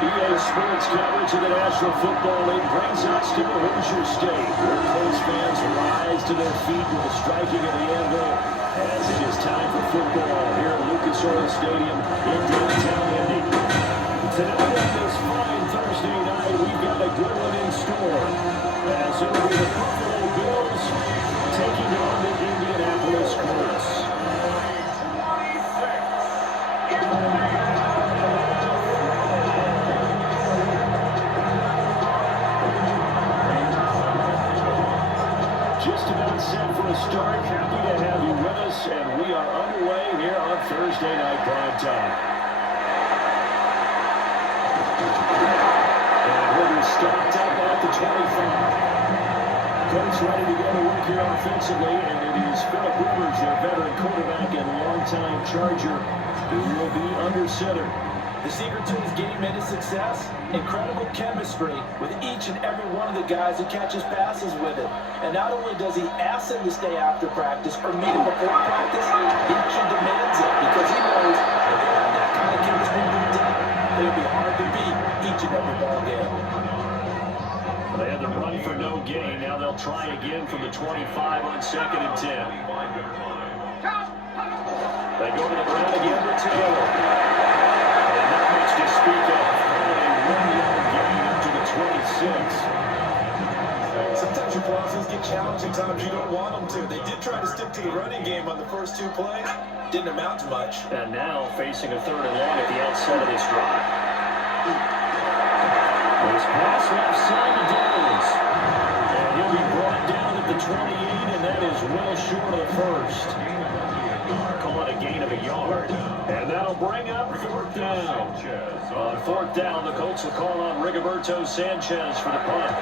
EA Sports coverage of the National Football League brings us to the Hoosier State, where Colts fans rise to their feet with the striking of the anvil as it is time for football here at Lucas Oil Stadium in downtown Indy. Tonight on this fine Thursday night, we've got a good one in store, as it will be the Buffalo Bills taking on the Indianapolis Colts. Just about set for a start. Happy to have you with us, and we are underway here on Thursday Night Prime Time. And we'll be stopped up at the 25. Colts ready to go to work here offensively, and it is Philip Rivers, their veteran quarterback and longtime Charger, who will be under center. The secret to his game and his success, incredible chemistry with each and every one of the guys who catches passes with it. And not only does he ask them to stay after practice or meet him before practice, he actually demands it because he knows if they have that kind of chemistry built in, it'll be hard to beat each and every ball game. They had the run for no gain. Now they'll try again from the 25 on 2nd and 10. They go to the ground again with Taylor. To speak of, a 1-yard gain up to the 26. Sometimes your process get challenged, sometimes you don't want them to. They did try to stick to the running game on the first 2 plays. Didn't amount to much. And now facing a 3rd and long at the outset of this drive. This pass left side to Daniels. And he'll be brought down at the 28, and that is well short of the first. Call it a gain of a yard. And that'll bring up 4th down. On 4th down, the Colts will call on Rigoberto Sanchez for the punt.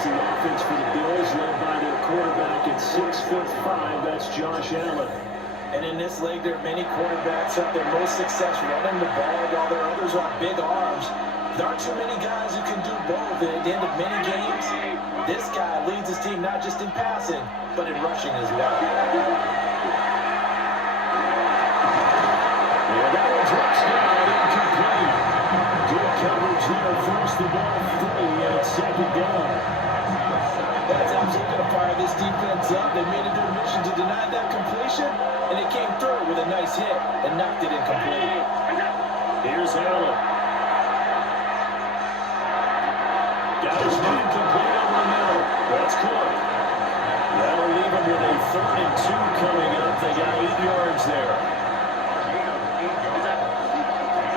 The offense for the Bills, led by their quarterback at 6'5", that's Josh Allen. And in this league, there are many quarterbacks have their most success running the ball, while there are others with big arms. There aren't too many guys who can do both, and at the end of many games, this guy leads his team not just in passing, but in rushing as well. Yeah, that one drops down, incomplete. Good coverage here, forced the ball free, and it's 2nd down. That's absolutely going to fire this defense up. They made it their mission to deny that completion, and it came through with a nice hit and knocked it incomplete. Here's Allen. Got his man complete over the middle. That's Cook. That'll leave him with a 3rd and 2 coming up. They got 8 yards there.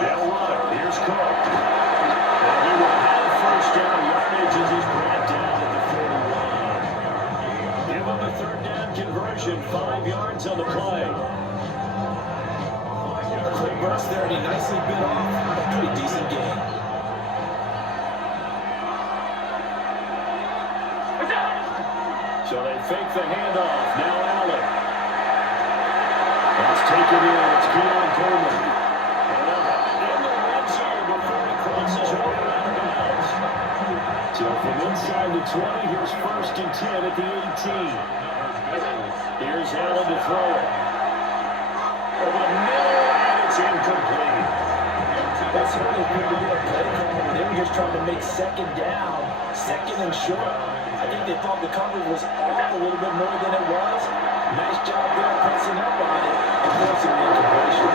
They'll run. Here's Cook. And he will have 1st down yardage as he's brought down at the 41. Give him a 3rd down conversion. 5 yards on the play. A quick burst there, and he nicely bit off a pretty decent gain. So they fake the handoff. Now Allen. That's taken in. It's Keon Coleman. And they'll have it in the red zone before he crosses over out of bounds. So from inside the 20, here's 1st and 10 at the 18. Here's Allen to throw it. Over the middle, and it's incomplete. That's really good to be a play call. They were just trying to make 2nd down, 2nd and short. I think they thought the coverage was off a little bit more than it was. Nice job there pressing up on it and forcing the incompletion.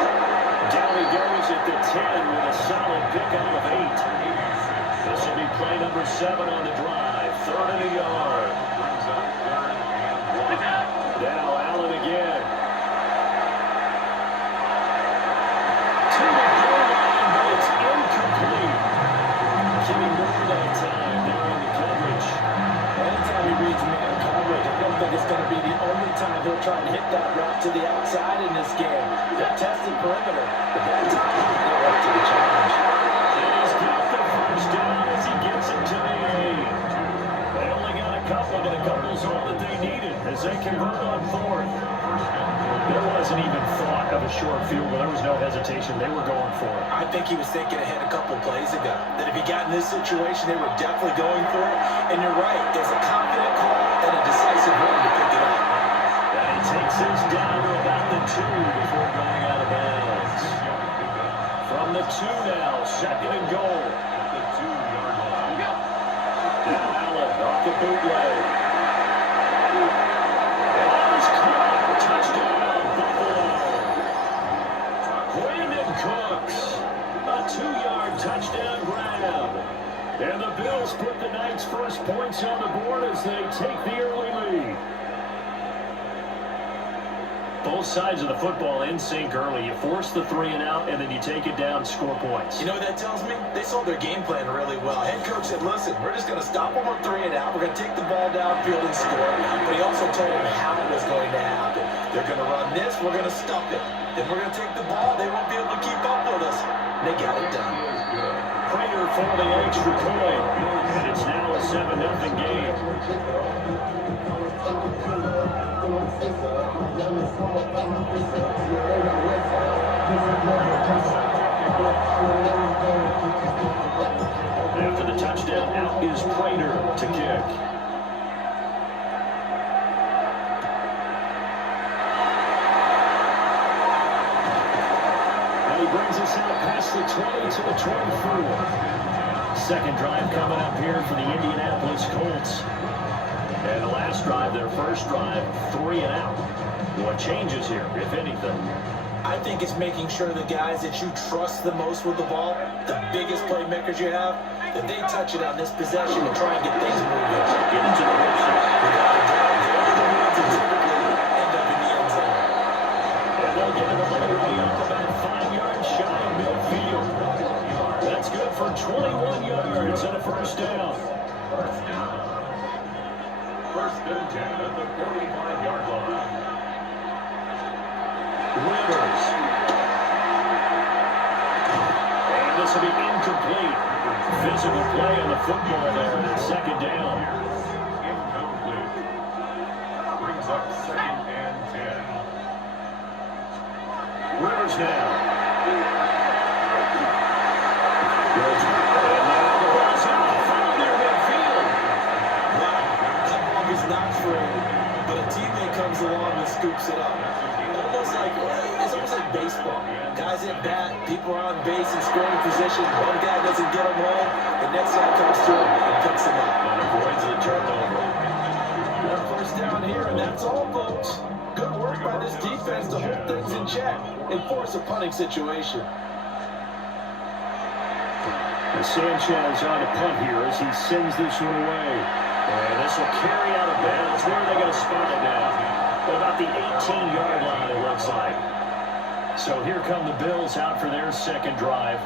Down he goes at the 10 with a solid pick out of 8. This will be play number 7 on the drive. 3rd and a yard. Now Allen again. To the goal line, but it's incomplete. Kenny Moore that time there in the coverage. Anytime he reads man coverage, I don't think it's going to be the only time he'll try and hit that route to the outside in this game. They're testing perimeter, but that time they're up to the challenge. And he's got the 1st down as he gets it to the 8. They only got a couple, but a couple's all that they needed as as they convert on fourth. There wasn't even thought of a short field goal. There was no hesitation. They were going for it. I think he was thinking ahead a couple plays ago. That if he got in this situation, they were definitely going for it. And you're right. It's a confident call and a decisive one to pick it up. And he takes this down to about the 2 before going out of bounds. From the 2 now, second and goal. The 2-yard line. Now Allen off the bootleg. And that is caught. Touchdown, Buffalo. Brandon Cooks. A 2-yard touchdown grab. And the Bills put the Knights' first points on the board as they take the early lead. Both sides of the football in sync early. You force the 3 and out, and then you take it down, score points. You know what that tells me? They saw their game plan really well. Head coach said, listen, we're just going to stop them on 3 and out. We're going to take the ball downfield and score. But he also told them how it was going to happen. They're going to run this. We're going to stuff it. Then we're going to take the ball. They won't be able to keep up with us. They got it done. Prater for the extra point. And it's now a 7-0 game. After the touchdown, out is Prater to kick. And he brings us out past the 20 to the 24. Second drive coming up here for the Indianapolis Colts. And the last drive, their first drive, 3 and out. What changes here, if anything? I think it's making sure the guys that you trust the most with the ball, the biggest playmakers you have, that they touch it on this possession and try and get things moving. Get into the motion. Without a doubt, they're the ones that typically end up in the end zone. And they'll get it away up about 5 yards shy of midfield. That's good for 21 yards and a first down. First and 10 at the 45-yard line. Rivers. And this will be incomplete. Physical play on the football there, and it's second down. Incomplete. Brings up second and 10. Rivers now. And now the ball's out from near midfield. Wow, that ball is not free, but a teammate comes along and scoops it up. It's almost like baseball. Guys at bat, people are on base in scoring position. One guy doesn't get them home, the next guy comes through and picks them up. And avoids the turnover. One first down here, and that's all, folks. Good work by this defense to hold things in check and force a punting situation. And Sanchez on a punt here as he sends this one away. And this will carry out of bounds. Where are they going to spot it now? About the 18-yard line, it looks like. So here come the Bills out for their second drive.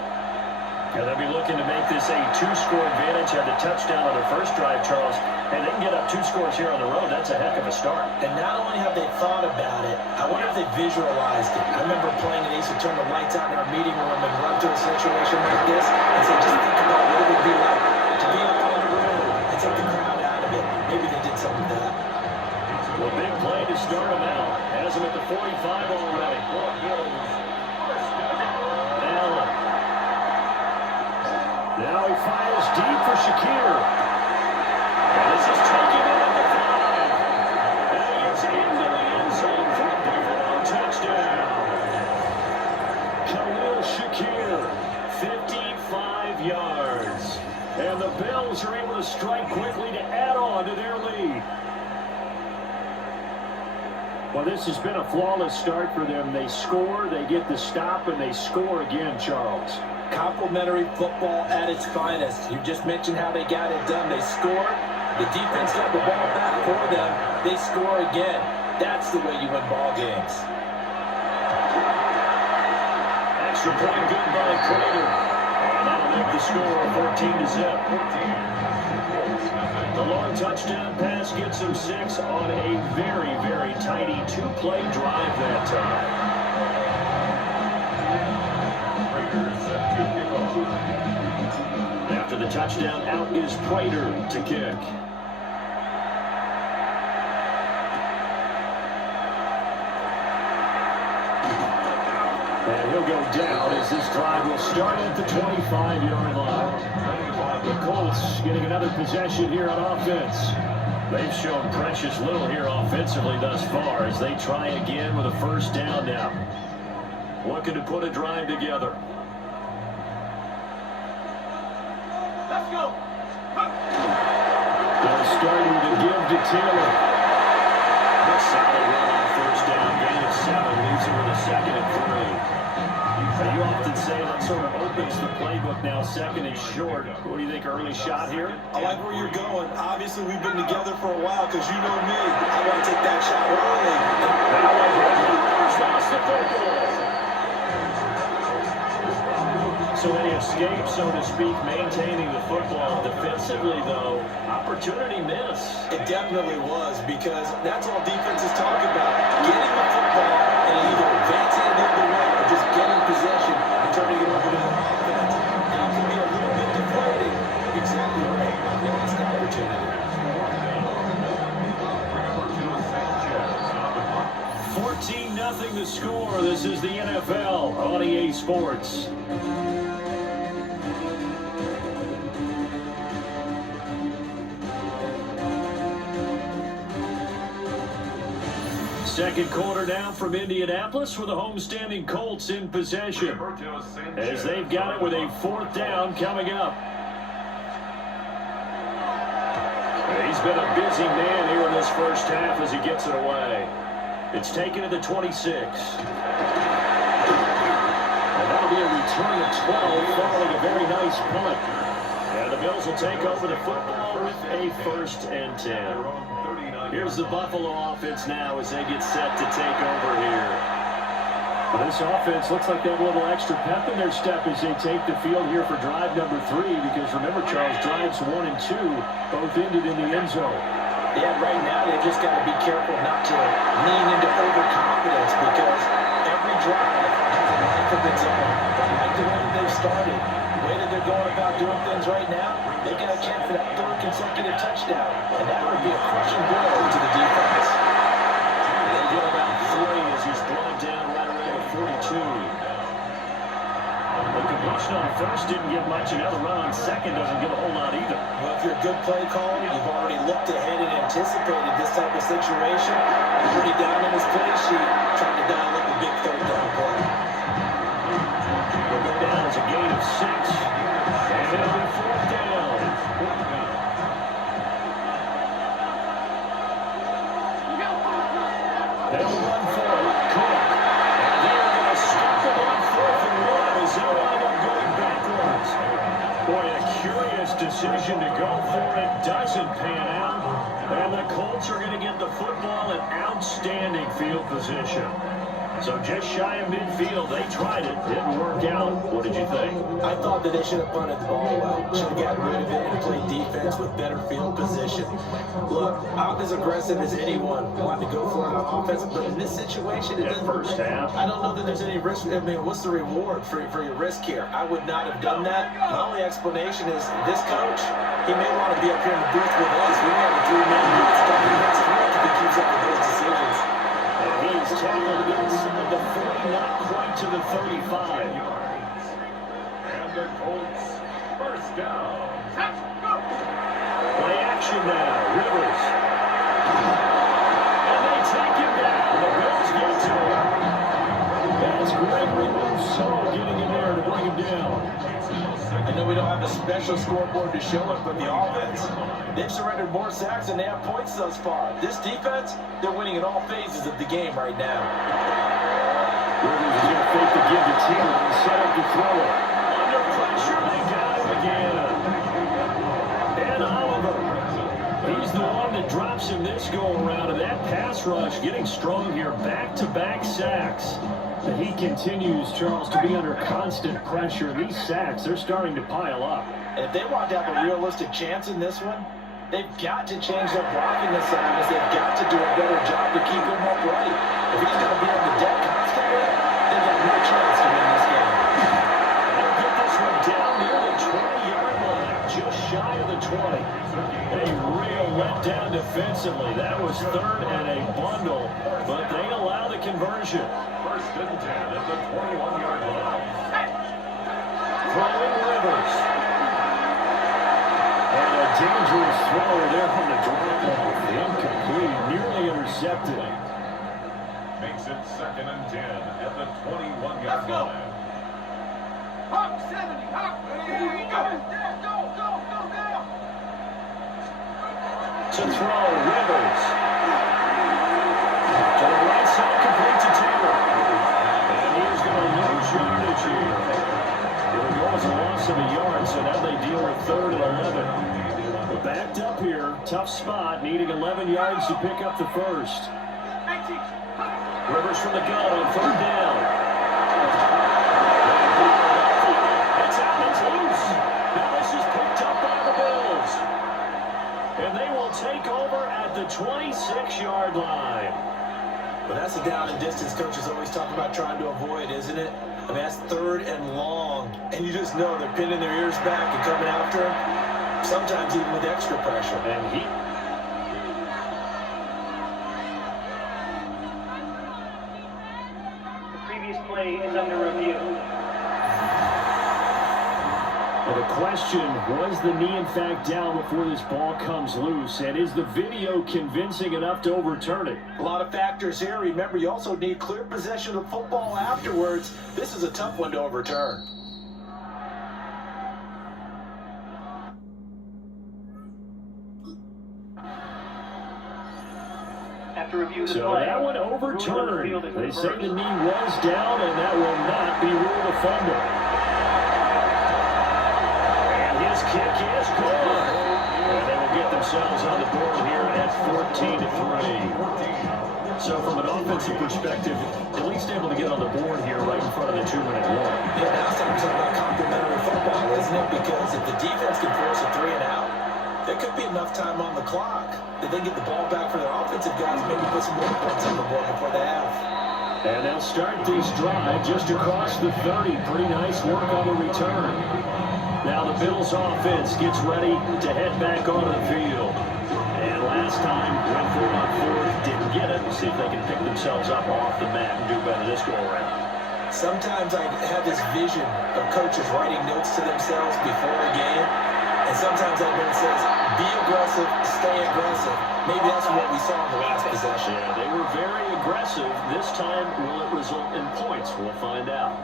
And they'll be looking to make this a 2-score advantage. Had the touchdown on their first drive, Charles. And they can get up 2 scores here on the road. That's a heck of a start. And not only have they thought about it, I wonder if they visualized it. I remember playing and they used to turn the lights out in our meeting room and run to a situation like this and say, just think about what it would be like to be up on the road and take the crowd out of it. Maybe they did something to that. Well, big play to start him out. Has him at the 45 already. Allen. Now he fires deep for Shakir. And this is taken in at the 5. And he gets into the end zone for a Buffalo touchdown. Khalil Shakir, 55 yards. And the Bills are able to strike quickly to add on to their lead. Well, this has been a flawless start for them. They score, they get the stop, and they score again, Charles. Complimentary football at its finest. You just mentioned how they got it done. They scored. The defense got the ball back for them. They score again. That's the way you win ball games. Extra point good by Prater. And that'll make the score 14-0. The long touchdown pass gets him 6 on a very, very tidy 2-play drive that time. After the touchdown, out is Prater to kick. he'll go down as this drive will start at the 25-yard line. The Colts getting another possession here on offense. They've shown precious little here offensively thus far as they try again with a first down now. Looking to put a drive together. Let's go. They'll start with a give to Taylor. A solid run on first down. Gain of 7 leaves it with a 2nd and 3. You often say that sort of opens the playbook now, 2nd and short. What do you think, early shot here? I like where you're going. Obviously, we've been together for a while because you know me. I want to take that shot early. Lost the football. So any escape, so to speak, maintaining the football. Defensively, though, opportunity miss. It definitely was because that's all defenses talk about. Getting the football and either advancing it the other way or just getting possession and turning it over to the offense. And it can be a little bit deflating. Exactly right. Lost the opportunity. 14-0 the score. This is the NFL on EA Sports. Second quarter down from Indianapolis with the homestanding Colts in possession as they've got it with a 4th down coming up. He's been a busy man here in this first half as he gets it away. It's taken to the 26. And that'll be a return of 12 following a very nice punt. And the Bills will take over the football with a 1st and 10. Here's the Buffalo offense now as they get set to take over here. Well, this offense looks like they have a little extra pep in their step as they take the field here for drive number 3 because remember, Charles, drives 1 and 2 both ended in the end zone. Yeah, right now they just got to be careful not to lean into overconfidence because every drive has a life of its own. But I like the way that they've started. The way that they're going about doing things right now, they got a chance for that 3rd consecutive touchdown, and that would be a crushing blow to the defense. They'll get about 3 as he's brought down right around the 42. The completion on 1st didn't get much, and now the run on 2nd doesn't get a whole lot either. Well, if you're a good play caller, you've already looked ahead and anticipated this type of situation. He's already down in his play sheet, trying to dial up a big 3rd down play. Will go down as a gain of 6, and it'll be 4th down. They'll run for it. Cook. And they're going to stop them on 4th and 1 as they wind up going backwards. Boy, a curious decision to go for it. Doesn't pan out. And the Colts are going to get the football in outstanding field position. So just shy of midfield, they tried it, didn't work out. What did you think? I thought that they should have punted the ball well. Should have gotten rid of it and played defense with better field position. Look, I'm as aggressive as anyone wanting to go for it on offense, but in this situation, it doesn't. First half. I don't know that there's any risk. I mean, what's the reward for your risk here? I would not have done that. My only explanation is this coach, he may want to be up here in the booth with us. We have a 3-man booth starting next week if he keeps up with those decisions. He's tackled inside the 40, not quite to the 35. And the Colts, first down. Play action now, Rivers. And they take him down. The Bills get to him. That's Gregory Rousseau getting in there to bring him down. I know we don't have a special scoreboard to show it, but the offense, they've surrendered more sacks than they have points thus far. This defense, they're winning in all phases of the game right now. Rivers is going to fake the give to Taylor and set up to throw it. Under pressure, they got him again. And Oliver, he's the one that drops him this go-around. And that pass rush getting strong here. Back-to-back sacks. And he continues, Charles, to be under constant pressure. These sacks, they're starting to pile up. And if they want to have a realistic chance in this one, they've got to change their blocking assignments. They've got to do a better job to keep him upright. If he's going to be on the deck constantly, they've got no chance to win this game. They'll get this one down near the 20-yard line. Just shy of the 20. A real letdown defensively. That was third and a bundle, but they allow the conversion. First and 10 at the 21-yard line. Throwing Rivers. And a dangerous throw there from the drop-off. Incomplete, nearly intercepted. Makes it second and 10 at the 21-yard line. Hop 70, hop. Go. To throw, Rivers. To the right side, complete to Taylor. And he is going to lose yardage here. It'll go as a loss of a yard, so now they deal with third and 11. We're backed up here, tough spot, needing 11 yards to pick up the first. Rivers from the gun on third down. It's out, it's loose. Now this is picked up by the Bills. And they will take over at the 26-yard line. But that's the down and distance coaches always talk about trying to avoid, isn't it? I mean, that's third and long. And you just know they're pinning their ears back and coming after him, sometimes even with extra pressure. And he... Previous play is under review. Well, the question, was the knee in fact down before this ball comes loose? And is the video convincing enough to overturn it? A lot of factors here. Remember, you also need clear possession of football afterwards. This is a tough one to overturn. After review the So play, that one overturned. They say the knee was down, and that will not be ruled a fumble. And his kick is good. And they will get themselves on the board here at 14-3. So from an offensive perspective, at least able to get on the board here right in front of the 2-minute warning. Yeah, now it's time to talk about complementary football, isn't it? Because if the defense can force a 3 and out, there could be enough time on the clock. If they get the ball back for their offensive guys, maybe put some more points on the board before they have. And they'll start this drive just across the 30. Pretty nice work on the return. Now the Bills offense gets ready to head back onto the field. And last time, went for it on fourth, didn't get it. We'll see if they can pick themselves up off the mat and do better this go-around. Sometimes I have this vision of coaches writing notes to themselves before a game. And sometimes that note says, be aggressive, stay aggressive. Maybe that's what we saw in the last possession. Yeah, they were very aggressive. This time, will it result in points? We'll find out.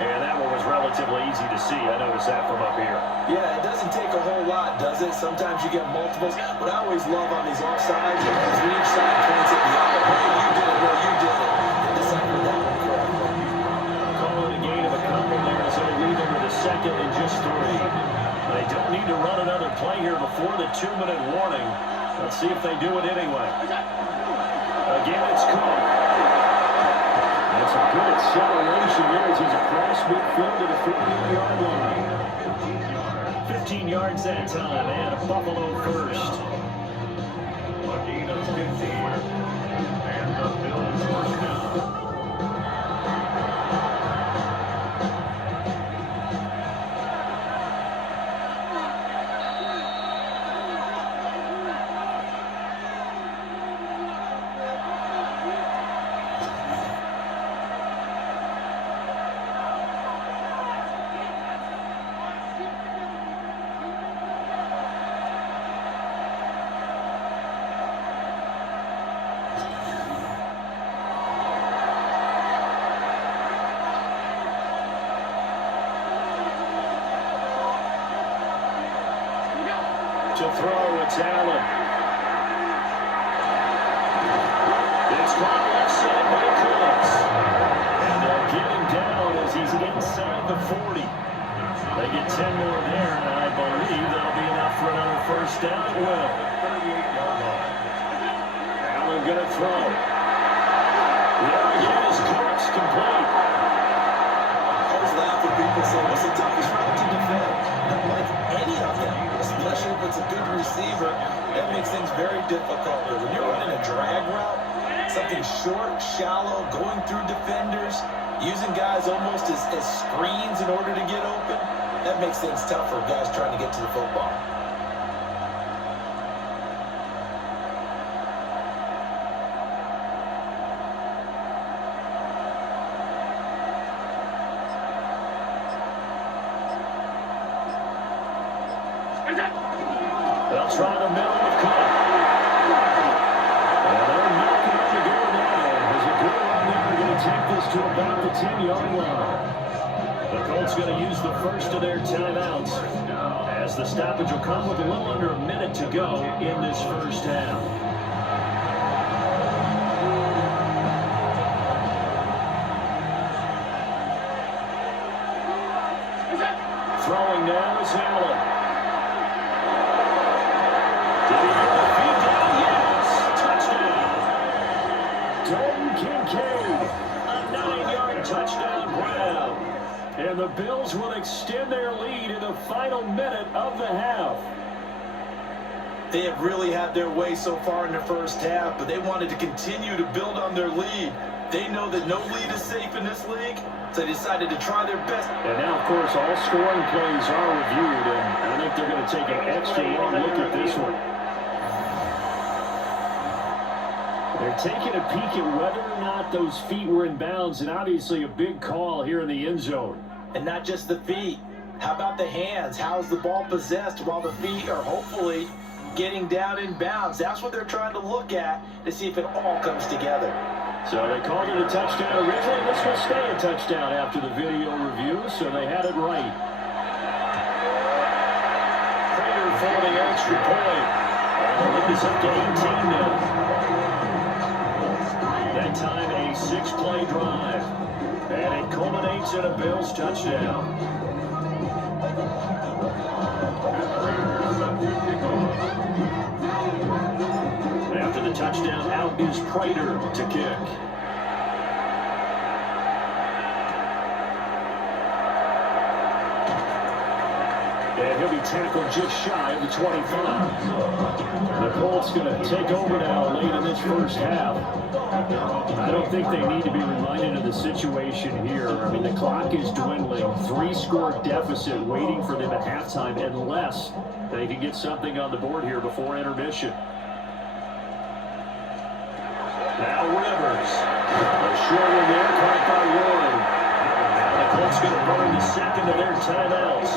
And that one was relatively easy to see. I noticed that from up here. Yeah, it doesn't take a whole lot, does it? Sometimes you get multiples. But I always love on these offsides, because when each side points at the other, hey, you did it, well, you did it. And decipher that one correctly. Call it a gain of a couple there as they leave them with a second and just 3. They don't need to run another play here before the 2-minute warning. Let's see if they do it anyway. Again, it's Cook. That's a good acceleration there as he's across midfield to the 15-yard line. 15 yards that time, and a Buffalo first. A gain of 15. And the Bills first down. To throw, it's Allen. It's caught left side by Colts. And they'll get him down as he's inside the 40. They get 10 more there, and I believe that'll be enough for another first down. It will. 38-yard line. Allen gonna throw. There again is Colts, complete. I always laugh when people say, what's the toughest route to defend? Not like any of them, especially if it's a good receiver. That makes things very difficult. But when you're running a drag route, something short, shallow, going through defenders, using guys almost as screens in order to get open, That makes things tough for guys trying to get to the football. They'll try the middle with Cook. And they're knocking on the door now. There's a good run there. They're going to take this to about the 10-yard line. The Colts going to use the first of their timeouts, as the stoppage will come with a little under a minute to go in this first half. Throwing now is Allen. Did he get the feed down? Yes! Touchdown! Dalton Kincaid, a 9-yard touchdown grab. And the Bills will extend their lead in the final minute of the half. They have really had their way so far in the first half, but they wanted to continue to build on their lead. They know that no lead is safe in this league, so they decided to try their best. And now, of course, all scoring plays are reviewed, and I think they're going to take an extra long look at this one. They're taking a peek at whether or not those feet were in bounds, and obviously a big call here in the end zone. And not just the feet. How about the hands? How's the ball possessed while the feet are hopefully getting down in bounds? That's what they're trying to look at to see if it all comes together. So they called it a touchdown originally. This will stay a touchdown after the video review, so they had it right. Prater for the extra point. And the lead is up to 18 now. That time a 6-play drive. And it culminates in a Bills touchdown. After the touchdown, out is Prater to kick. And he'll be tackled just shy of the 25. The Colts going to take over now late in this first half. I don't think they need to be reminded of the situation here. I mean, the clock is dwindling. 3-score deficit waiting for them at halftime unless they can get something on the board here before intermission. Now Rivers. A short one there, caught by Warren. Now the Colts going to burn the second of their timeouts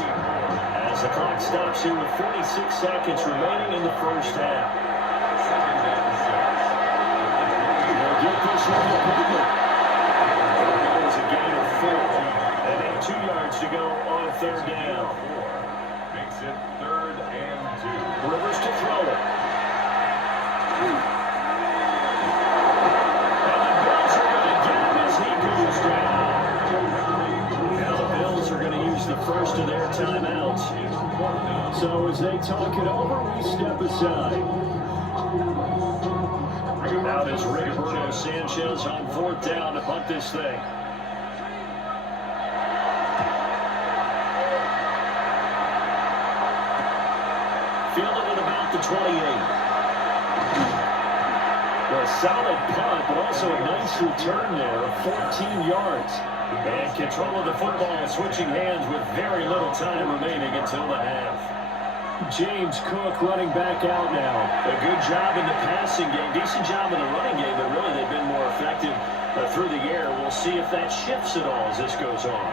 as the clock stops here with 46 seconds remaining in the first half. They'll get this one to Pittman. That was a gain of 4. And 2 yards to go on third down. Makes it 3rd and 2. Rivers to throw it. The first of their timeouts. So as they talk it over, we step aside. Out is Rigoberto Sanchez on 4th down to punt this thing. Fielded at about the 28. A solid punt, but also a nice return there of 14 yards. And control of the football switching hands with very little time remaining until the half. James Cook running back out now. A good job in the passing game. Decent job in the running game, but really they've been more effective through the air. We'll see if that shifts at all as this goes on.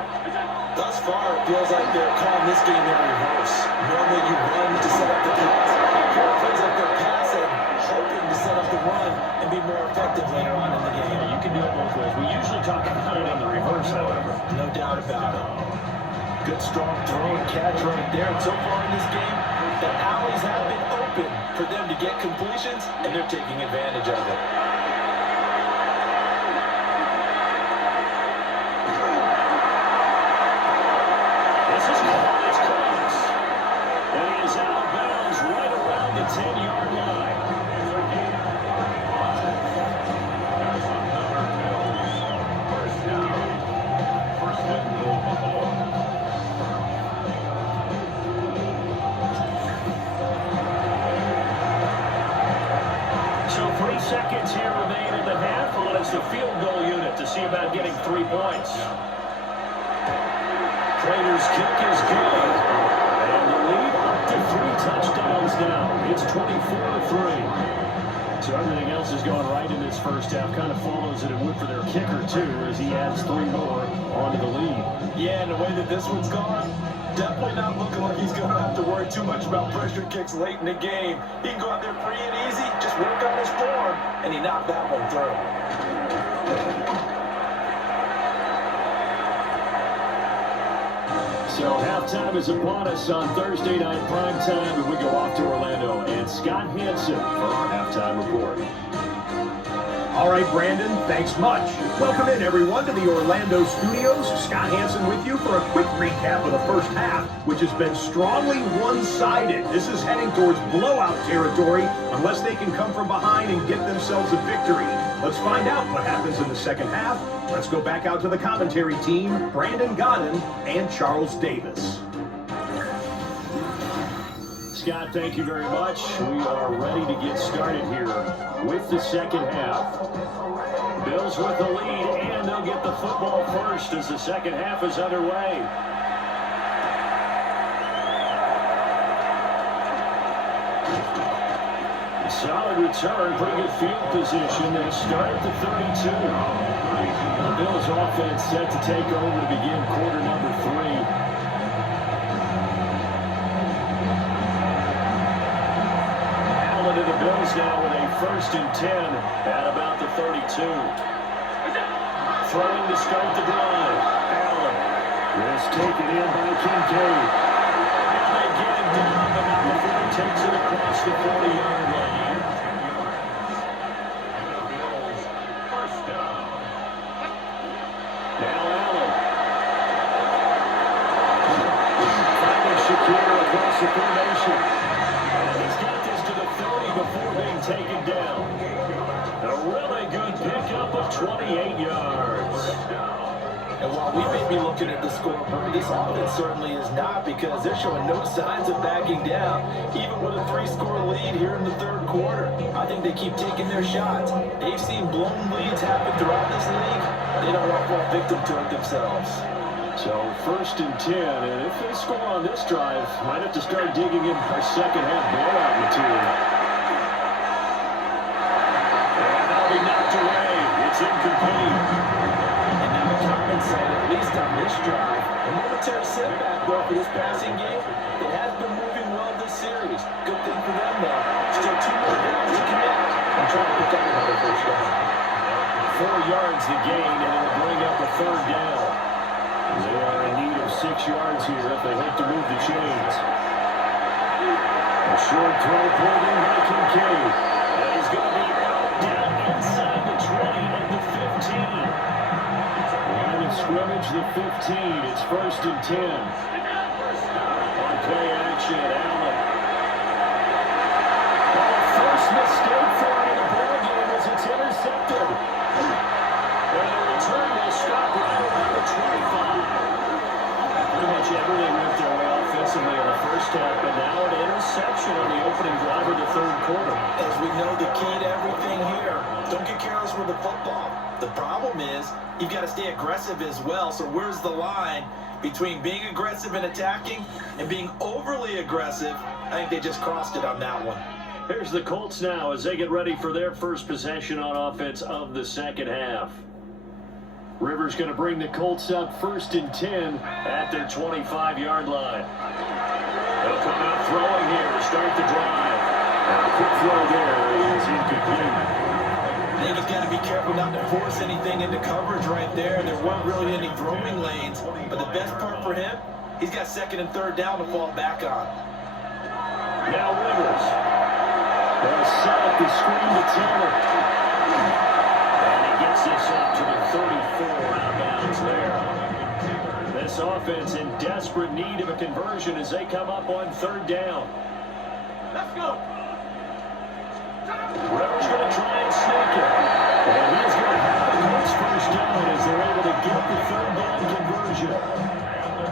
Thus far, it feels like they're calling this game in reverse. Normally you run to set up the pass. Here it feels like they're passing, hoping to set up the run and be more effective later on in the game. You can do it both ways. We usually talk about it in the reverse, however. No doubt about it. Good strong throw and catch right there. And so far in this game, the alleys have been open for them to get completions, and they're taking advantage of it. This is called. It's close. And he is out of bounds right around the 10-yard line. So 3 seconds here remain in the half on as the field goal unit to see about getting 3 points. Prater's kick is good. And the lead up to 3 touchdowns now. It's 24-3. So everything else is going right in this first half. Kind of follows it would for their kicker, too, as he adds 3 more onto the lead. Yeah, and the way that this one's gone, definitely not looking like he's going to have to worry too much about pressure kicks late in the game. He can go out there free and easy, just work on his form, and he knocked that one through. So halftime is upon us on Thursday night primetime, and we go off to Orlando. And Scott Hansen for our halftime report. All right, Brandon, thanks much. Welcome in, everyone, to the Orlando studios. Scott Hansen with you for a quick recap of the first half, which has been strongly one-sided. This is heading towards blowout territory unless they can come from behind and get themselves a victory. Let's find out what happens in the second half. Let's go back out to the commentary team, Brandon Godden and Charles Davis. Scott, thank you very much. We are ready to get started here with the second half. Bills with the lead, and they'll get the football first as the second half is underway. Solid return, pretty good field position. They start at the 32. The Bills offense set to take over to begin quarter number 3. To the Bills now with a 1st and 10 at about the 32. Throwing to start the drive. Allen is taken in by Kincaid. And they get him down, but not before he takes it across the 40-yard line. First down. Now Allen. Finding Shakir across the formation. He's got this to the 30 before being taken down. A really good pickup of 28 yards. And while we may be looking at the scoreboard, this offense certainly is not, because they're showing no signs of backing down, even with a 3-score lead here in the third quarter. I think they keep taking their shots. They've seen blown leads happen throughout this league. They don't want to fall victim to it themselves. So 1st and 10, and if they score on this drive, might have to start digging in our second half blowout material. And that'll be knocked away. It's incomplete. And now Common said, at least on this drive, a momentary setback though for this passing game. It has been moving well this series. Good thing for them though. Still 2 more downs to connect and try to pick up another first down. 4 yards to gain, and it'll bring up a 3rd down. They are in need of 6 yards here if they hope to move the chains. A short throw pulled in by Kincaid. And he's going to be down inside the 20 at the 15. Line of scrimmage, the 15. It's 1st and 10. On play action, Allen. The first mistake for him in the ball game as it's intercepted. And the return will stop right around the 25. Pretty much everything went their way offensively in the first half, but now an interception on the opening drive of the third quarter. As we know, the key to everything here, don't get careless with the football. The problem is, you've got to stay aggressive as well. So where's the line between being aggressive and attacking and being overly aggressive? I think they just crossed it on that one. Here's the Colts now as they get ready for their first possession on offense of the second half. Rivers going to bring the Colts up 1st and 10 at their 25-yard line. They'll come out throwing here to start the drive. And a quick throw there is incomplete. I think he's got to be careful not to force anything into coverage right there. There weren't really any throwing lanes. But the best part for him, he's got 2nd and 3rd down to fall back on. Now Rivers. They'll set up the screen to Taylor. And he gets this up to the 34 out of bounds there. This offense in desperate need of a conversion as they come up on 3rd down. Let's go. Rivers going to try and sneak it. And he's going to have the Colts first down as they're able to get the 3rd down conversion.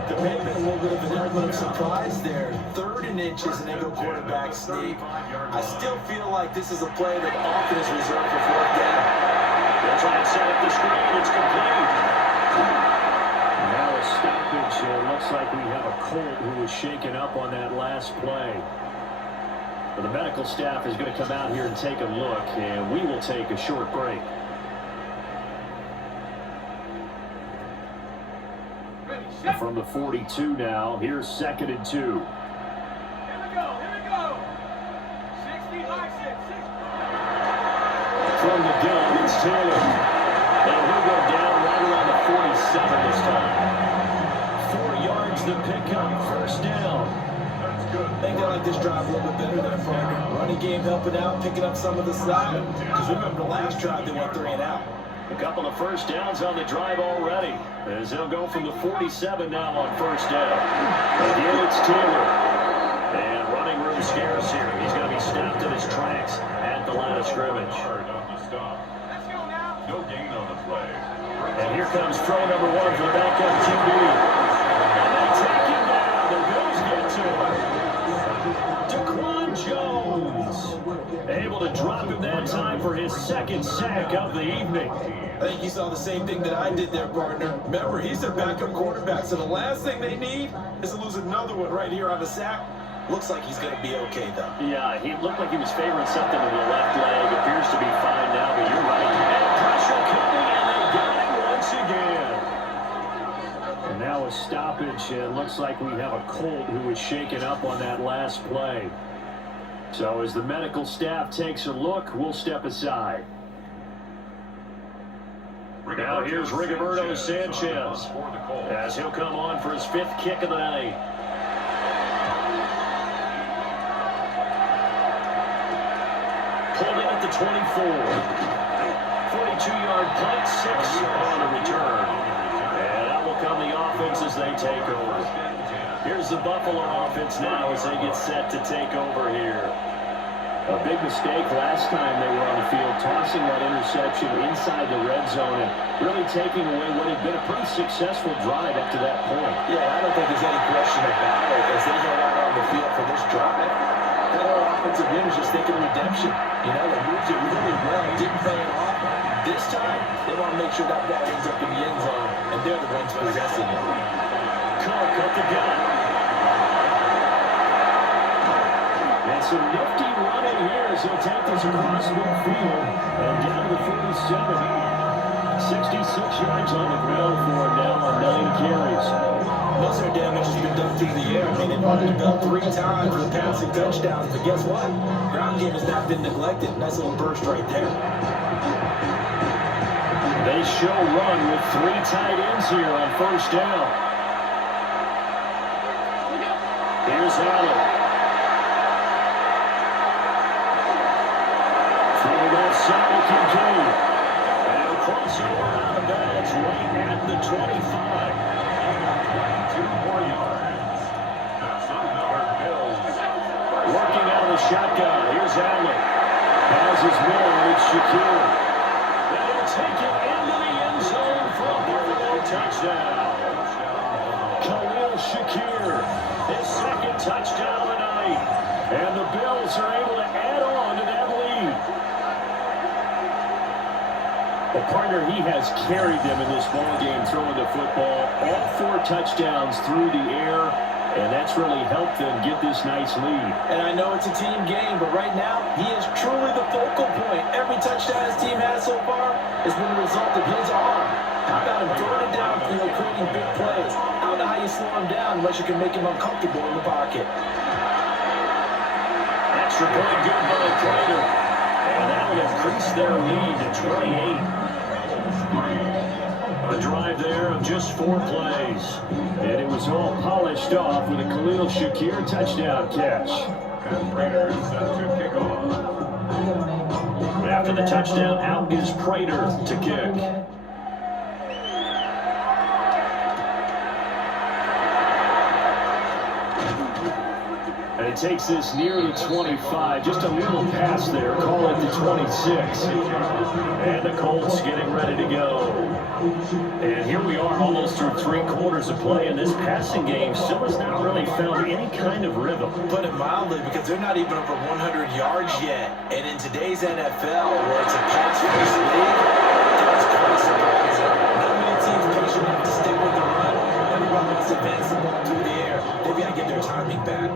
There may have been a little bit of an element of surprise there. 3rd and inches and they go quarterback sneak. I still feel like this is a play that often is reserved for 4th down. They'll try and set up the screen. It's complete. Now a stoppage It looks like we have a Colt who was shaken up on that last play. But the medical staff is going to come out here and take a look, and we will take a short break. From the 42 now, here's 2nd and 2. Here we go. 60 likes it. 60. From the gun, it's Taylor. And he'll go down right around the 47 this time. 4 yards to pick up, first down. That's good. I think they like this drive a little bit better than Fargo. Running game helping out, picking up some of the slack. Because remember the last drive, they went 3 and out. A couple of first downs on the drive already, as they'll go from the 47 now on first down. Again, it's Taylor. And running room scarce here. He's going to be stopped in his tracks at the line of scrimmage. Hard on the stop. Let's go now. No gain on the play. And here comes throw number 1 for the backup QB. And they take him down. The Bills get to him. Daquan Jones able to drop him that time for his 2nd sack of the evening. I think you saw the same thing that I did there, partner. Remember, he's their backup quarterback, so the last thing they need is to lose another one right here on the sack. Looks like he's going to be okay, though. Yeah, he looked like he was favoring something in the left leg. Appears to be fine now, but you're right. And pressure coming, and they got him once again. And now a stoppage, and it looks like we have a Colt who was shaken up on that last play. So as the medical staff takes a look, we'll step aside. Now here's Rigoberto Sanchez as he'll come on for his 5th kick of the night. Pulled in at the 24. 42-yard punt, 6 on the return. And out will come the offense as they take over. Here's the Buffalo offense now as they get set to take over here. A big mistake last time they were on the field, tossing that interception inside the red zone and really taking away what had been a pretty successful drive up to that point. Yeah, I don't think there's any question about it as they get out on the field for this drive. That whole offensive unit is just thinking redemption. You know, they moved it really well, didn't pay it off. This time, they want to make sure that ball ends up in the end zone, and they're the ones possessing it. Cook at the gun. And some nifty running here as he'll take this across midfield and down to the 47. 66 yards on the ground for him now on 9 carries. Most of their damage has been done through the air. I mean, they've run the bell 3 times for passing touchdowns, but guess what? Ground game has not been neglected. Nice little burst right there. They show run with 3 tight ends here on first down. Here's Allen. From the left side of Kincaid. And a crossover out of bounds right at the 25. 2 more yards. That's another Bills. Working out of the shotgun. Here's Allen. Has his man. It's Shakir. And he'll take it into the end zone for a Buffalo touchdown. Khalil Shakir, his 2nd touchdown of the night. And the Bills are able to add on to that lead. Well, partner, he has carried them in this ballgame throwing the football. All 4 touchdowns through the air, and that's really helped them get this nice lead. And I know it's a team game, but right now, he is truly the focal point. Every touchdown his team has so far has been a result of his arm. How about him throwing it downfield, creating big plays? I don't know how you slow him down unless you can make him uncomfortable in the pocket. Extra point good by Prater. And that will increase their lead to 28. A drive there of just 4 plays. And it was all polished off with a Khalil Shakir touchdown catch. And Prater is set to kick off. After the touchdown, out is Prater to kick. And it takes this near the 25. Just a little pass there. Call it the 26. And the Colts getting ready to go. And here we are almost through 3 quarters of play. And this passing game still has not really found any kind of rhythm. Put it mildly, because they're not even over 100 yards yet. And in today's NFL, where it's a pass-first league, that's quite surprising. Not many teams patient enough to stick with the run. Everybody pass, advance the ball through the air. They've got to get their timing back.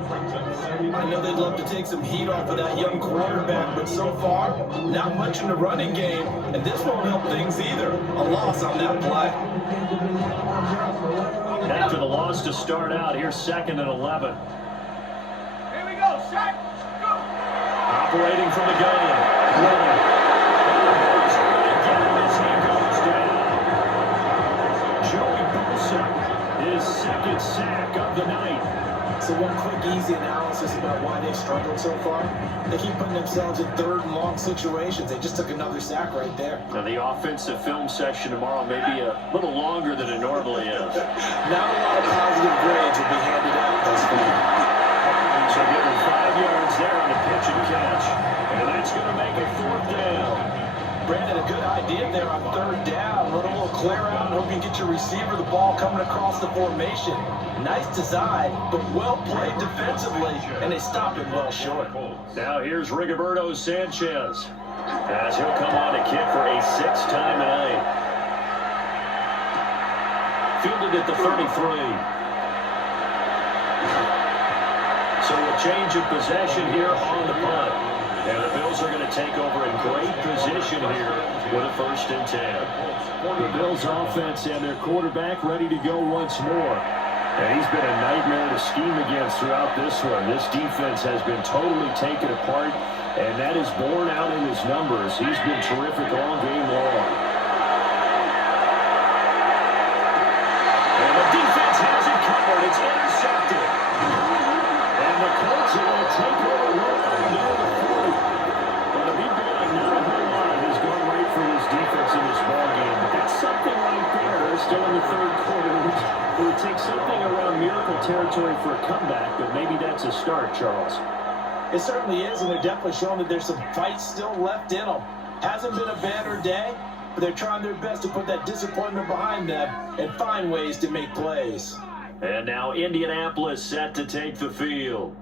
I know they'd love to take some heat off of that young quarterback, but so far, not much in the running game, and this won't help things either. A loss on that play. After the loss to start out, here's 2nd and 11. Here we go, Shaq. Go. Operating from the gun. Joey Bosa, his 2nd sack of the night. So one quick, easy analysis about why they've struggled so far. They keep putting themselves in 3rd and long situations. They just took another sack right there. Now the offensive film session tomorrow may be a little longer than it normally is. Not a lot of positive grades will be handed out thus far. So give him 5 yards there on the pitch and catch. And that's going to make it 4th down. Brandon, a good idea there on 3rd down. Let a little clear out and hope you get your receiver the ball coming across the formation. Nice design, but well played defensively, and they stopped it well short. Now here's Rigoberto Sanchez, as he'll come on to kick for a 6th time tonight. Fielded at the 33. So a change of possession here on the punt. And the Bills are going to take over in great position here with a 1st and 10. The Bills offense and their quarterback ready to go once more. And he's been a nightmare to scheme against throughout this one. This defense has been totally taken apart, and that is borne out in his numbers. He's been terrific all game long. And the defense has it covered. It's intercepted. And the Colts are going to take over right near the 40. But to be blunt, not a whole lot has gone right for this defense in this ballgame. But that's something right there. They're still in the 3rd quarter. It would take something around miracle territory for a comeback, but maybe that's a start, Charles. It certainly is, and they're definitely showing that there's some fight still left in them. Hasn't been a banner day, but they're trying their best to put that disappointment behind them and find ways to make plays. And now Indianapolis set to take the field.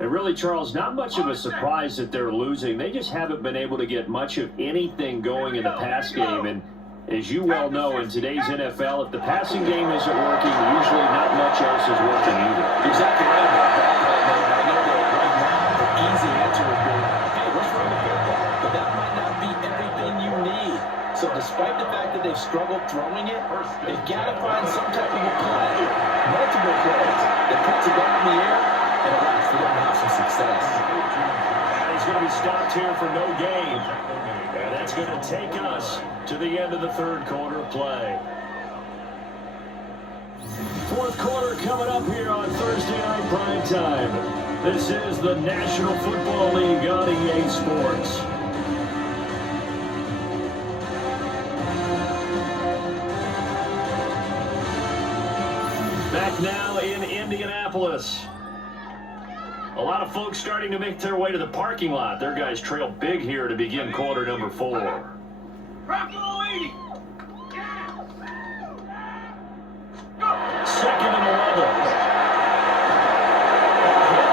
And really, Charles, not much of a surprise that they're losing. They just haven't been able to get much of anything going in the pass game. And as you well know, in today's NFL, if the passing game isn't working, usually not much else is working either. Exactly right about that. I know that right now the easy answer would be, hey, let's run the football. But that might not be everything you need. So despite the fact that they've struggled throwing it, they've got to find some type of a play, multiple plays, that puts it up in the air and allows for them to have some success. And he's going to be stopped here for no gain. And that's going to take us to the end of the 3rd quarter play. 4th quarter coming up here on Thursday Night Prime Time. This is the National Football League on EA Sports. Back now in Indianapolis. A lot of folks starting to make their way to the parking lot. Their guys trail big here to begin quarter number 4. Rock the lady. 2nd and 11.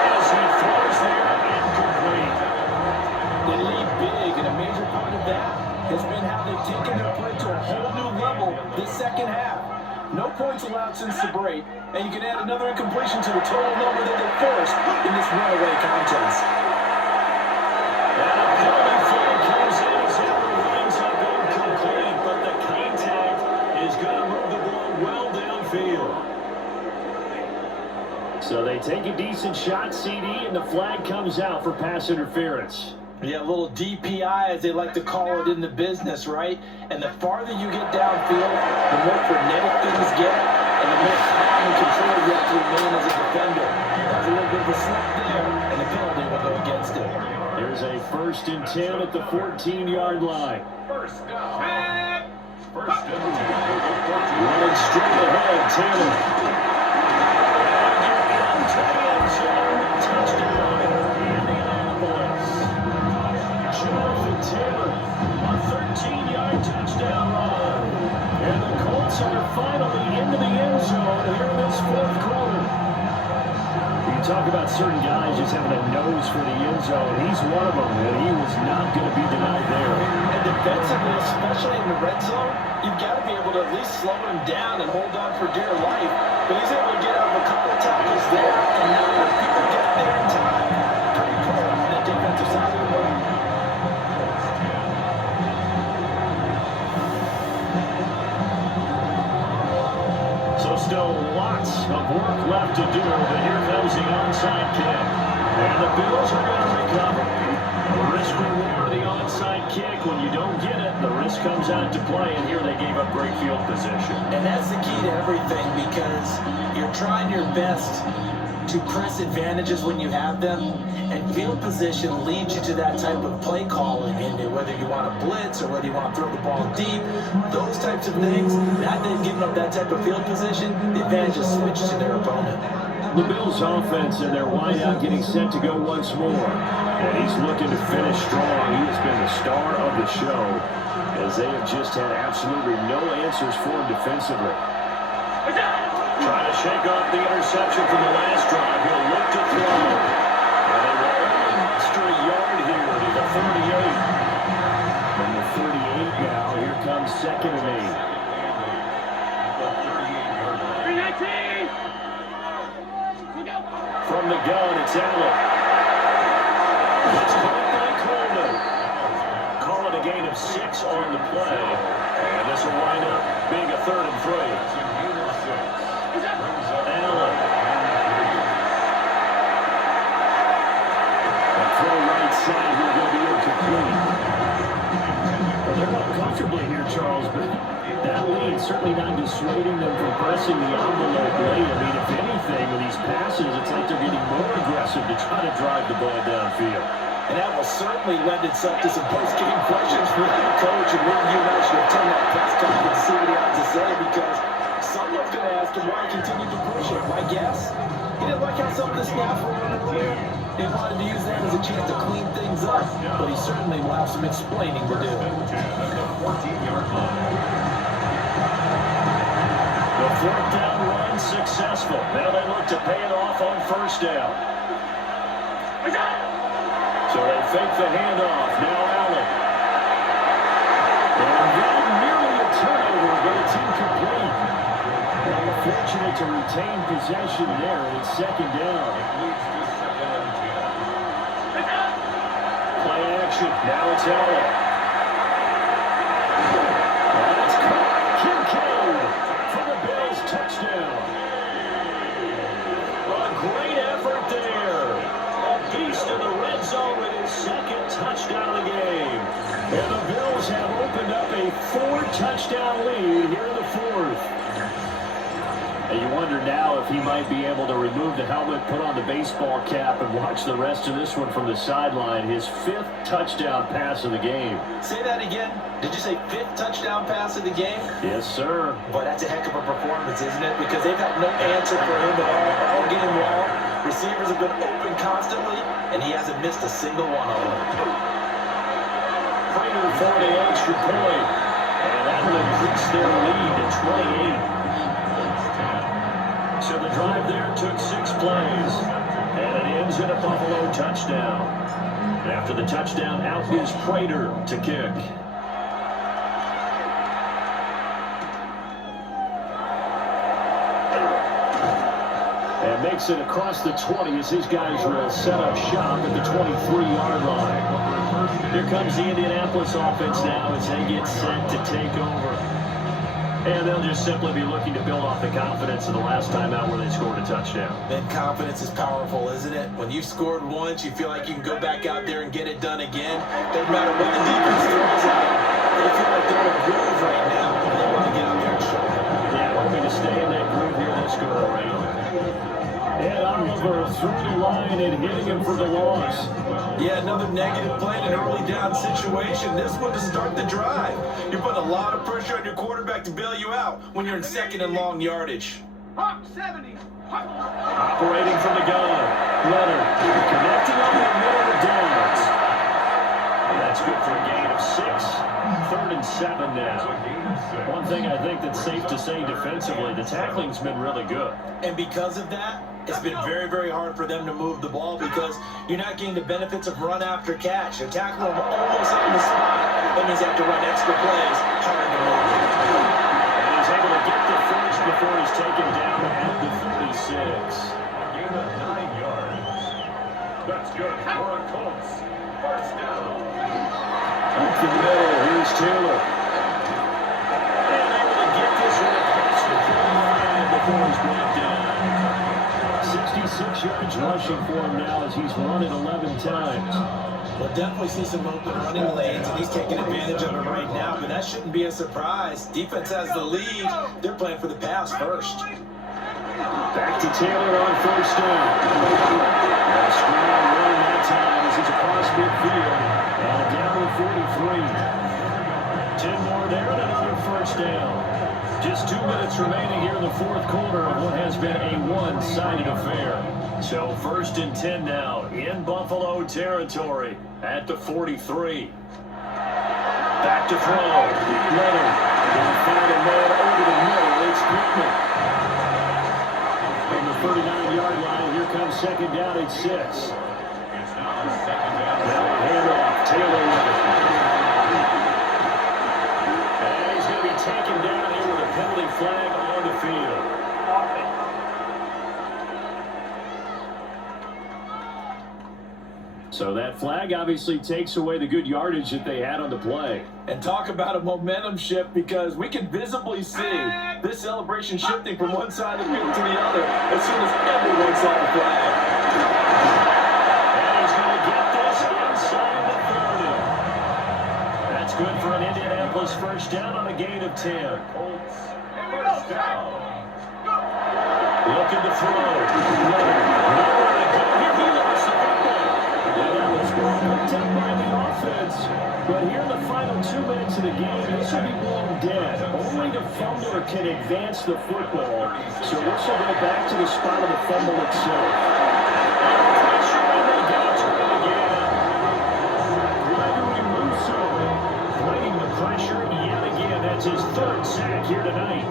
As he throws there, incomplete. They lead big, and a major part of that has been how they've taken their play to a whole new level this 2nd half. No points allowed since the break, and you can add another incompletion to the total number that they forced in this runaway contest. And a penalty flag comes in as it winds up incomplete, but the contact is going to move the ball well downfield. So they take a decent shot, CD, and the flag comes out for pass interference. Yeah, a little DPI, as they like to call it in the business, right? And the farther you get downfield, the more frenetic things get, and the more calm and control you have to remain as a defender. That's a little bit of a slip there, and the penalty will go against it. Here's a 1st and 10 at the 14-yard line. First down. First and 10. Running straight ahead, Taylor. Into the end zone. Touchdown, Indianapolis. Jonathan Taylor, a 13-yard touchdown run. And the Colts are finally into the end zone here in this 4th quarter. You talk about certain guys just having a nose for the end zone. He's one of them, and he was not going to be denied there. And defensively, especially in the red zone, you've got to be able to at least slow him down and hold on for dear life. But he's able to get out of a couple of tackles there, and now people get there in time. Pretty pro on the defensive side of the ball. So still lots of work left to do, but here comes the onside kick. And the Bills are going to recover. The risk reward of the onside kick. When you don't get it, the risk comes out to play, and here they gave up great field position. And that's the key to everything, because you're trying your best to press advantages when you have them, and field position leads you to that type of play calling, and whether you want to blitz or whether you want to throw the ball deep, those types of things. Now they've given up that type of field position, the advantage is switched to their opponent. The Bills offense and their wideout getting set to go once more, and he's looking to finish strong. He has been the star of the show, as they have just had absolutely no answers for him defensively. Trying to shake off the interception from the last drive. He'll look to throw. And they will only muster a yard here to the 38. From the 38 now, here comes 2nd and 8. 319! From the gun, it's Allen. It's caught by Coleman. Call it a gain of 6 on the play. And this will wind up being a 3rd and 3. Allen. A throw right side here will be incomplete. Well, they're not comfortably here, Charles, but that lead certainly not dissuading them from pressing the envelope late. I mean, if anything, with these passes, it's like they're getting more aggressive to try to drive the ball downfield. And that will certainly lend itself to some post-game questions for the coach, and maybe you and I should attend that press conference and see what he has to say, because someone's going to ask him why he continued to push it. My guess, he didn't like how some of the snaps were running earlier. He wanted to use that as a chance to clean things up, but he certainly will have some explaining to do. The 14-yard line. The 4th down run successful. Now they look to pay it off on 1st down. So they fake the handoff. Now Allen. And then nearly a turnover, but it's incomplete. Well, fortunate to retain possession there, and it's 2nd down. Play action. Now it's Allen. That's caught. Kincaid for the Bills touchdown. A great effort there. A beast in the red zone with his 2nd touchdown of the game. And the Bills have opened up a 4-touchdown lead here in the 4th. And you wonder now if he might be able to remove the helmet, put on the baseball cap, and watch the rest of this one from the sideline. His 5th touchdown pass of the game. Say that again. Did you say 5th touchdown pass of the game? Yes, sir. Boy, that's a heck of a performance, isn't it? Because they've had no answer for him at all game long. Receivers have been open constantly, and he hasn't missed a single one of them. Prater for the extra point. And that will increase their lead to 28. So the drive there took 6 plays. And it ends in a Buffalo touchdown. After the touchdown, out is Prater to kick. And makes it across the 20 as his guys will set up shop at the 23-yard line. Here comes the Indianapolis offense now as they get set to take over. And they'll just simply be looking to build off the confidence of the last time out where they scored a touchdown. Man, confidence is powerful, isn't it? When you've scored once, you feel like you can go back out there and get it done again. Doesn't matter what the defense throws at them. They feel like they're in a groove right now, and they want to get out there and show them. Yeah, hoping to stay in that groove here this go around. And Oliver through the line and hitting him for the loss. Yeah, another negative play in an early down situation. This one to start the drive. You're putting a lot of pressure on your quarterback to bail you out when you're in 2nd and long yardage. Hawk 70. Hawk. Operating from the gun. Leonard connecting on the middle of the downs. And that's good for a gain of 6. 3rd and 7 now. One thing I think that's safe to say defensively, the tackling's been really good. And because of that, It's been very, very hard for them to move the ball because you're not getting the benefits of run after catch. They're tackling them almost on the spot. That means they have to run extra plays, harder to move. And he's able to get the finish before he's taken down at the 36. Gain of 9 yards. That's good for a Colts. First down. Up the middle, here's Taylor. And able to get this one across the 45 before he's brought down. 66 yards rushing for him now as he's run it 11 times. We'll definitely see some open running lanes, and he's taking advantage of it right now, but that shouldn't be a surprise. Defense has the lead. They're playing for the pass first. Back to Taylor on first down. And a strong run that time as he's across midfield. And down to 43. 10 more there and another first down. Just 2 minutes remaining here in the fourth quarter of what has been a one-sided affair. So first and 10 now in Buffalo territory at the 43. Back to throw. Leonard. Going to find a man over the middle. It's Pittman. From the 39-yard line, here comes second down at 6. It's now second down. Now handoff. Taylor with it. And he's going to be taken down here with a penalty flag on the field. So that flag obviously takes away the good yardage that they had on the play. And talk about a momentum shift, because we can visibly see this celebration shifting from one side of the field to the other as soon as everyone saw the flag. And he's going to get this inside the 30. That's good for an Indianapolis first down on a gain of 10. Colts. First down. Looking to throw. Nowhere to go. Here he lost the football. Well, that was picked up by the offense. But here in the final 2 minutes of the game, this will be blown dead. Only the fumbler can advance the football. So this will go back to the spot of the fumble itself. And pressure, and they got to it again. Gregory Musso bringing the pressure yet again. That's his third sack here tonight.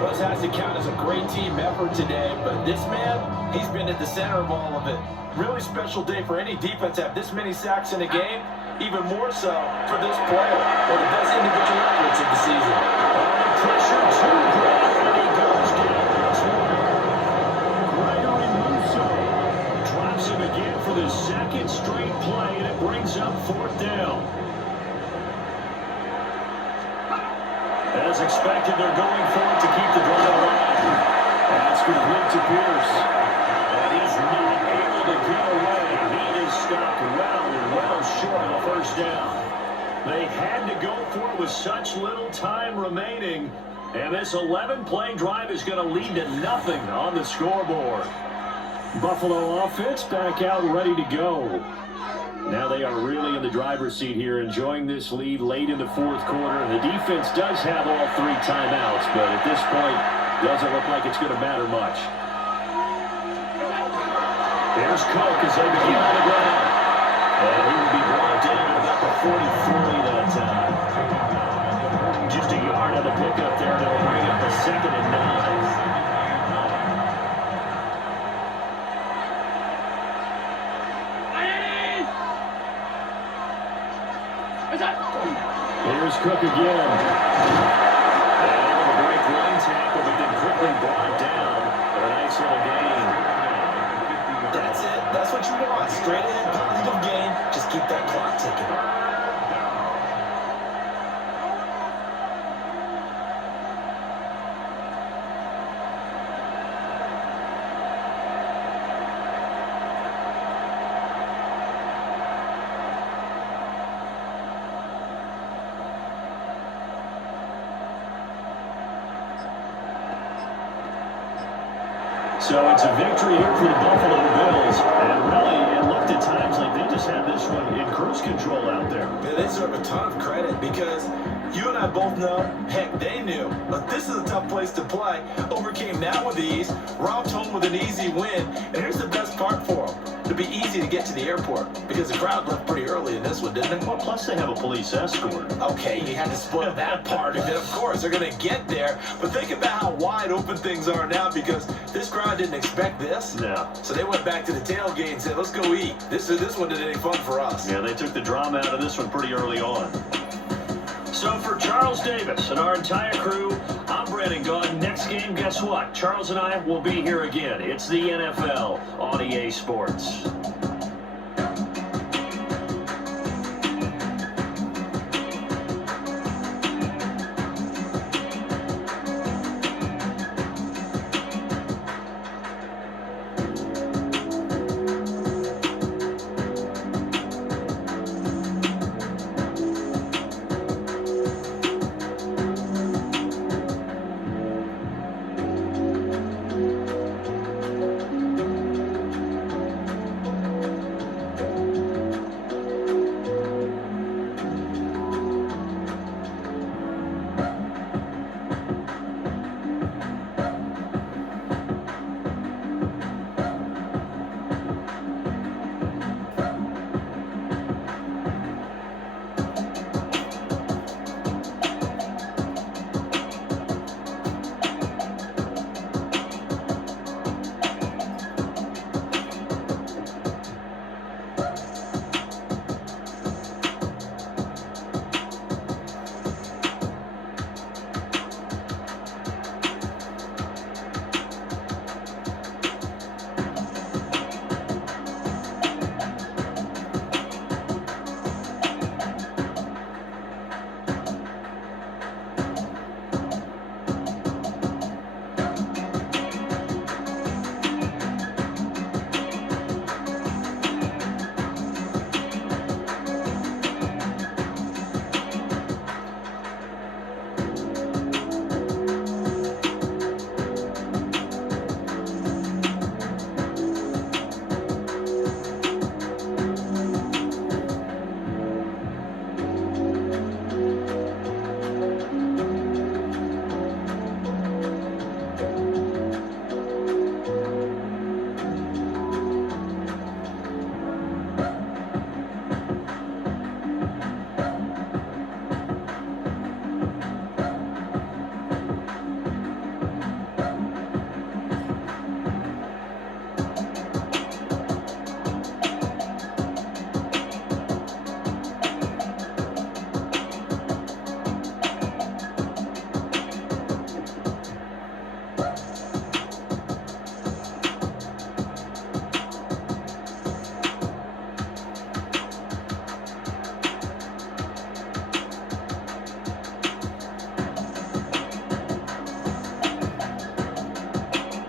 Well, this has to count as a great team effort today, but this man, he's been at the center of all of it. Really special day for any defense to have this many sacks in a game, even more so for this player, one of the best individual efforts of the season. Under pressure, too great, and he goes down once more. Gregory Musso drops him again for the second straight play, and it brings up fourth down. As expected, they're going for it to keep the drive alive. That's complete to Pierce. And he's not able to get away. He is stopped well short of a first down. They had to go for it with such little time remaining. And this 11-play drive is going to lead to nothing on the scoreboard. Buffalo offense back out ready to go. Now they are really in the driver's seat here, enjoying this lead late in the fourth quarter. And the defense does have all 3 timeouts, but at this point, doesn't look like it's going to matter much. There's Cook as they begin on the ground. And he will be brought down about the 43 that time. Just a yard on the pickup there, and it'll bring up the 2nd and 9. Here's Cook again. And able to break one tackle, but then quickly brought down for a nice little gain. That's it. That's what you want. Straight ahead, positive gain. Just keep that clock ticking. So it's a victory here for the Buffalo Bills. And really, it looked at times like they just had this one in cruise control out there. Yeah, they deserve a ton of credit because you and I both know, heck, they knew. But this is a tough place to play. Overcame that with ease, robbed home with an easy win. And here's the best part for them. it'd be easy to get to the airport because the crowd left pretty early in this one, didn't it? Well, plus they have a police escort. Okay, you had to spoil that part of it. Of course, they're going to get there. But think about how wide open things are now because this crowd didn't expect this. No. So they went back to the tailgate and said, let's go eat. This one didn't any fun for us. Yeah, they took the drama out of this one pretty early on. So for Charles Davis and our entire crew, I'm Brandon Gunn. Next game, guess what? Charles and I will be here again. It's the NFL on EA Sports.